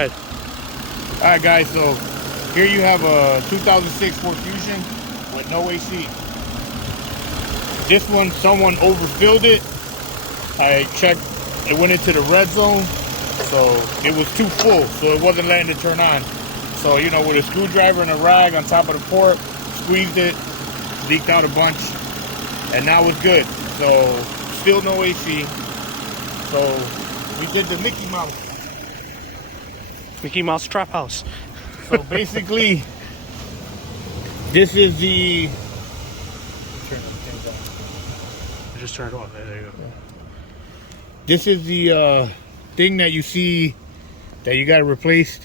ahead. All right, guys. So here you have a 2006 Ford Fusion with no AC. This one, someone overfilled it. I checked, it went into the red zone, so it was too full, so it wasn't letting it turn on. So, you know, with a screwdriver and a rag on top of the port, squeezed it, leaked out a bunch, and now it's good. So, still no AC. So, we did the Mickey Mouse. Mickey Mouse Trap House. So, basically, this is the... Turn things on. Just turn it on. There you go. Yeah. This is the thing that you see that you got to replace.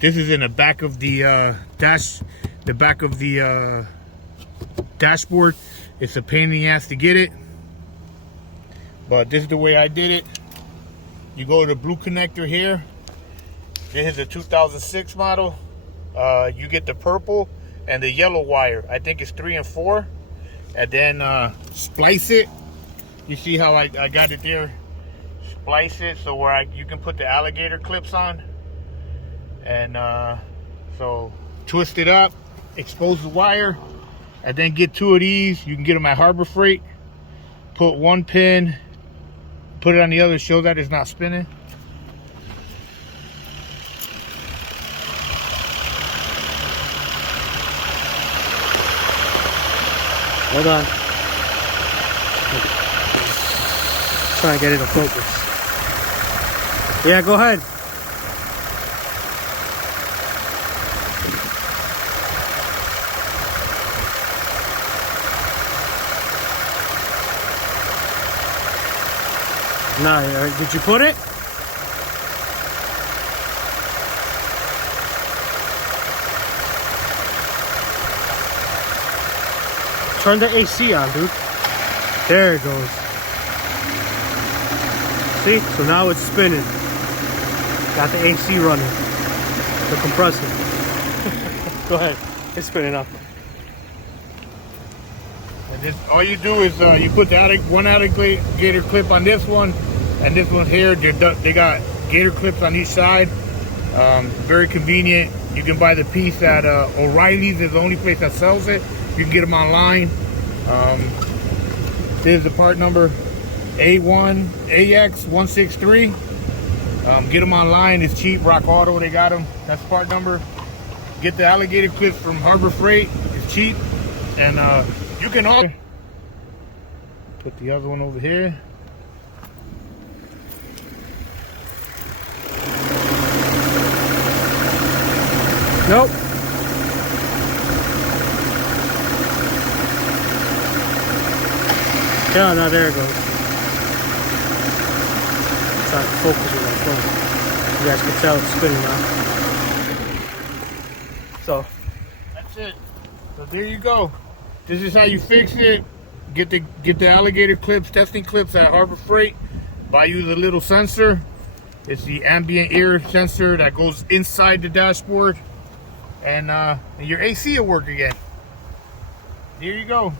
This is in the back of the dashboard. It's a pain in the ass to get it, but this is the way I did it. You go to the blue connector here. This is a 2006 model. You get the purple and the yellow wire. I think it's 3 and 4, and then splice it. You see how I got it there? Splice it so where you can put the alligator clips on. And so twist it up, expose the wire, and then get 2 of these. You can get them at Harbor Freight. Put 1 pin, put it on the other, show that it's not spinning. Hold on. Try and get it to focus. Yeah, go ahead. No, did you put it? Turn the AC on, dude. There it goes. See? So now it's spinning. Got the AC running. The compressor. Go ahead. It's spinning up. And this, all you do is you put the one alligator clip on this one, and this one here. They got gator clips on each side. Very convenient. You can buy the piece at O'Reilly's. Is the only place that sells it. You can get them online. This is the part number AX163. Get them online. It's cheap. Rock Auto, they got them. That's part number. Get the alligator clips from Harbor Freight. It's cheap. And you can also put the other one over here. Nope. Yeah, now there it goes. Trying to focus with my phone. You guys can tell it's spinning now. So that's it. So there you go. This is how you fix it. Get the alligator clips, testing clips at Harbor Freight. Buy you the little sensor. It's the ambient air sensor that goes inside the dashboard, and your AC will work again. Here you go.